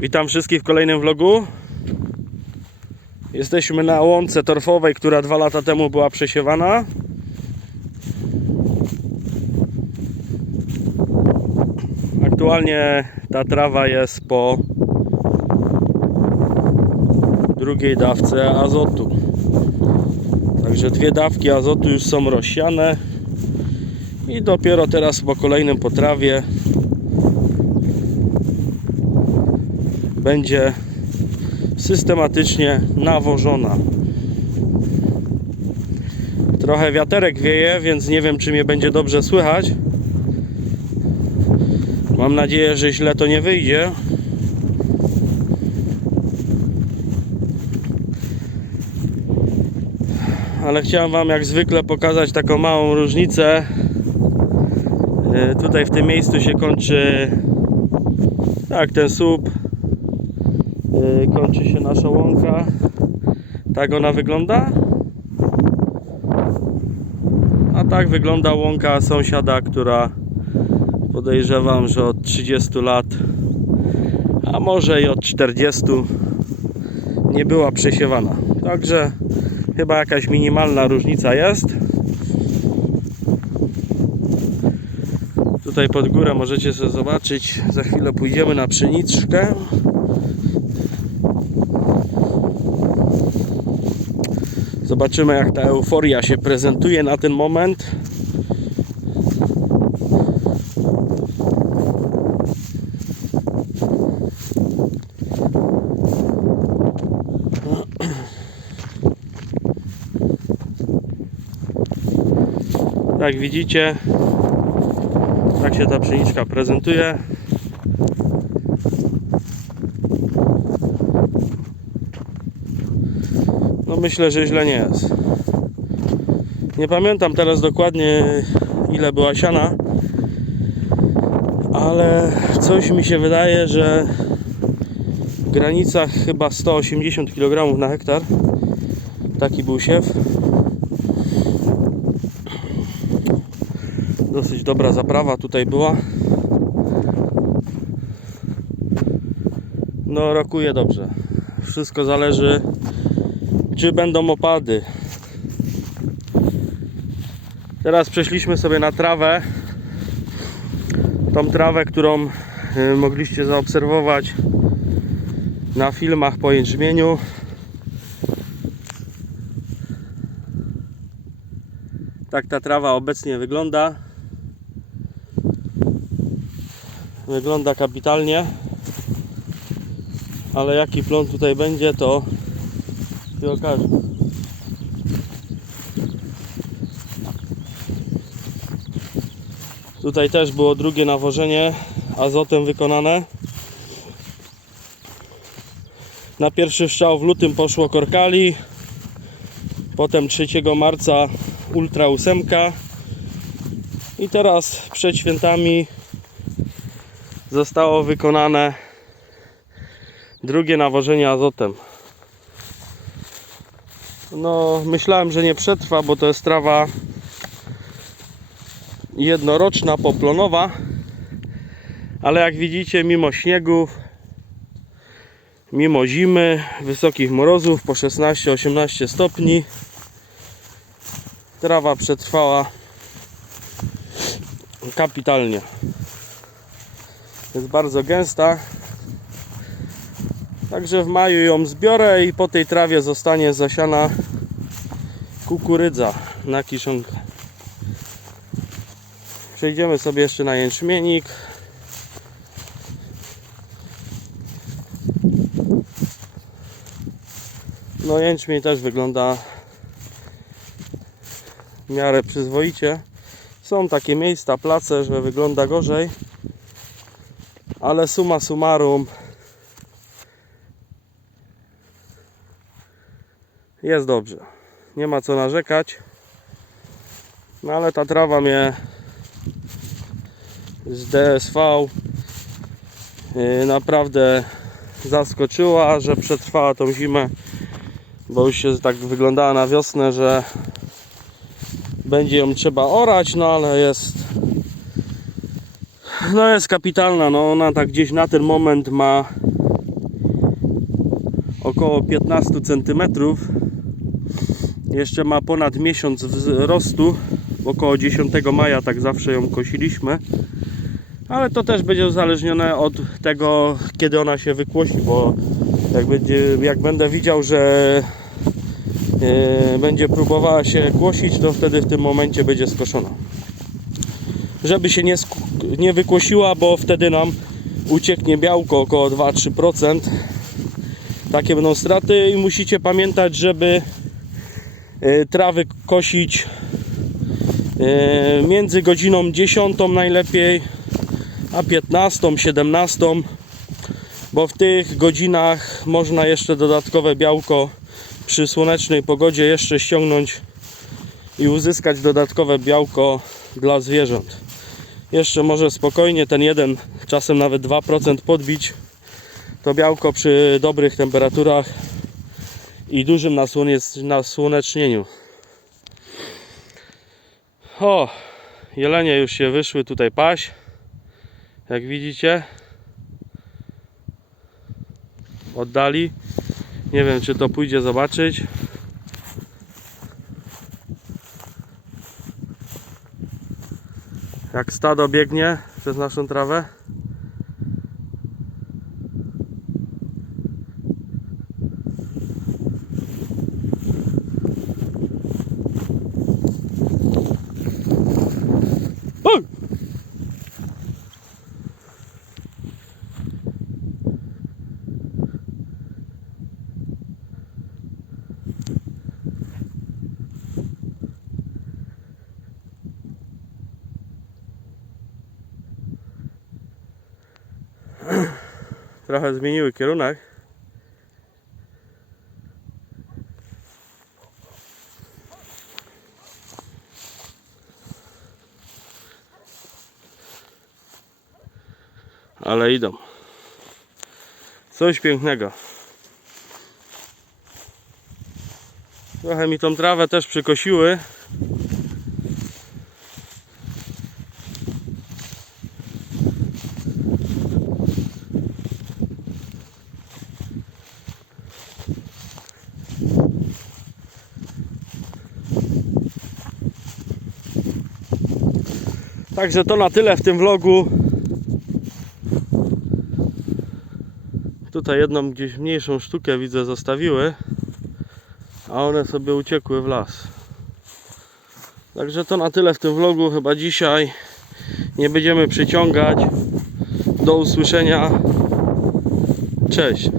Witam wszystkich w kolejnym vlogu. Jesteśmy na łące torfowej, która dwa lata temu była przesiewana. Aktualnie ta trawa jest po drugiej dawce azotu. Także dwie dawki azotu już są rozsiane i dopiero teraz po kolejnym potrawie będzie systematycznie nawożona. Trochę wiaterek wieje, więc nie wiem czy mnie będzie dobrze słychać. Mam nadzieję, że źle to nie wyjdzie. Ale chciałem Wam jak zwykle pokazać taką małą różnicę. E, Tutaj w tym miejscu się kończy tak ten słup kończy się nasza łąka. Tak ona wygląda. A tak wygląda łąka sąsiada, która podejrzewam, że od 30 lat, a może i od 40 nie była przesiewana. Także chyba jakaś minimalna różnica jest. Tutaj pod górę możecie sobie zobaczyć. Za chwilę pójdziemy na pszeniczkę. Zobaczymy jak ta euforia się prezentuje na ten moment. Jak widzicie, tak się ta pszeniczka prezentuje. Myślę, że źle nie jest. Nie pamiętam teraz dokładnie ile była siana, ale coś mi się wydaje, że w granicach chyba 180 kg na hektar. Taki był siew. Dosyć dobra zaprawa tutaj była. No rokuje dobrze. Wszystko zależy czy będą opady. Teraz przeszliśmy sobie na trawę. Tą trawę, którą y, mogliście zaobserwować na filmach po jęczmieniu. Tak ta trawa obecnie wygląda. Wygląda kapitalnie. Ale jaki plon tutaj będzie, to się okaże. Tutaj też było drugie nawożenie azotem wykonane. Na pierwszy strzał w lutym poszło korkali. Potem 3 marca ultra 8. I teraz przed świętami zostało wykonane drugie nawożenie azotem. No, myślałem, że nie przetrwa, bo to jest trawa jednoroczna, poplonowa. Ale jak widzicie, mimo śniegów, mimo zimy, wysokich mrozów po 16-18 stopni, trawa przetrwała kapitalnie. Jest bardzo gęsta. Także w maju ją zbiorę i po tej trawie zostanie zasiana kukurydza na kiszonkę. Przejdziemy sobie jeszcze na jęczmienik. No jęczmień też wygląda w miarę przyzwoicie. Są takie miejsca, place, że wygląda gorzej. Ale summa summarum jest dobrze. Nie ma co narzekać. No ale ta trawa mnie z DSV yy, naprawdę zaskoczyła, że przetrwała tą zimę, bo już się tak wyglądała na wiosnę, że będzie ją trzeba orać, no ale jest no jest kapitalna, no ona tak gdzieś na ten moment ma około 15 cm. Jeszcze ma ponad miesiąc wzrostu. Około 10 maja tak zawsze ją kosiliśmy. Ale to też będzie uzależnione od tego, kiedy ona się wykłosi, bo jak, będzie, jak będę widział, że e, będzie próbowała się kłosić, to wtedy w tym momencie będzie skoszona. Żeby się nie, nie wykłosiła, bo wtedy nam ucieknie białko około 2-3%. Takie będą straty i musicie pamiętać, żeby trawy kosić e, między godziną 10 najlepiej a 15, 17, bo w tych godzinach można jeszcze dodatkowe białko przy słonecznej pogodzie jeszcze ściągnąć i uzyskać dodatkowe białko dla zwierząt. Jeszcze może spokojnie ten jeden, czasem nawet 2% podbić to białko przy dobrych temperaturach i dużym nasłoniec- nasłonecznieniu. O, jelenie już się wyszły tutaj paść. Jak widzicie, oddali. Nie wiem, czy to pójdzie zobaczyć. Jak stado biegnie przez naszą trawę. Trochę zmieniły kierunek. Ale idą. Coś pięknego. Trochę mi tą trawę też przykosiły. Także to na tyle w tym vlogu. Tutaj jedną gdzieś mniejszą sztukę widzę zostawiły, a one sobie uciekły w las. Także to na tyle w tym vlogu chyba dzisiaj. Nie będziemy przyciągać. Do usłyszenia. Cześć.